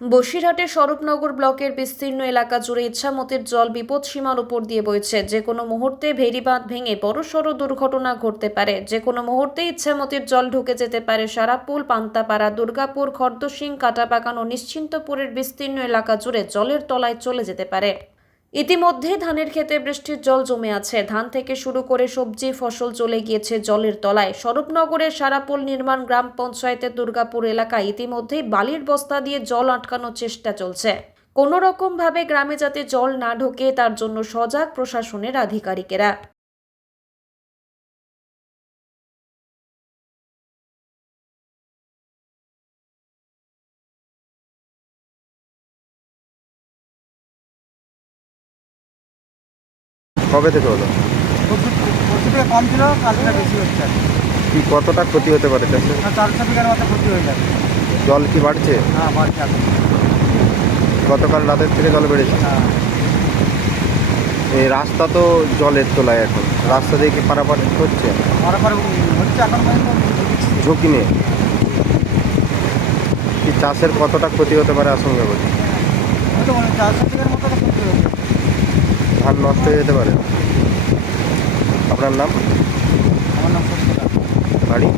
বসিরহাটের স্বরূপনগর ব্লকের বিস্তীর্ণ এলাকা জুড়ে ইচ্ছামতির জল বিপদসীমার উপর দিয়ে বইছে। যে কোনো মুহূর্তে ভেড়িবাঁধ ভেঙে বড়সড় দুর্ঘটনা ঘটতে পারে। যে কোনো মুহূর্তে ইচ্ছামতির জল ঢুকে যেতে পারে সারাপুল, পান্তাপাড়া, দুর্গাপুর, খর্দসিং, কাটাবাগান ও নিশ্চিন্তপুরের বিস্তীর্ণ এলাকা জুড়ে জলের তলায় চলে যেতে পারে। ইতিমধ্যে ধানের ক্ষেতে বৃষ্টির জল জমে আছে। ধান থেকে শুরু করে সবজি ফসল চলে গিয়েছে জলের তলায়। স্বরূপনগরের সারাপুল নির্মাণ গ্রাম পঞ্চায়েতের দুর্গাপুর এলাকায় ইতিমধ্যেই বালির বস্তা দিয়ে জল আটকানোর চেষ্টা চলছে। কোনো রকম ভাবে গ্রামে যাতে জল না ঢোকে তার জন্য সজাগ প্রশাসনের আধিকারিকেরা। কবে থেকে হলো? পরশু থেকে কম ছিল, কালকে বেশি হচ্ছে। কি কতটা ক্ষতি হতে পারে চাষের? 400 বিঘার মতো ক্ষতি হয়ে যাবে। জল কি বাড়ছে? হ্যাঁ, বাড়ছে এখন। গতকাল রাতের থেকে জল বেড়েছে। হ্যাঁ, এই রাস্তা তো জলের তলায়, এখন রাস্তা দিয়ে কি পারাপার হচ্ছে? পরে হচ্ছে এখন পর্যন্ত ঝুঁকি নিয়ে কি চাষের কতটা ক্ষতি হতে পারে আশঙ্কা করছে? হয়তো 400 বিঘার মতো তো ক্ষতি হয়েছে। ধান নষ্ট হয়ে যেতে পারে। আপনার নাম? আমার নাম সত্যদা। বাড়ি?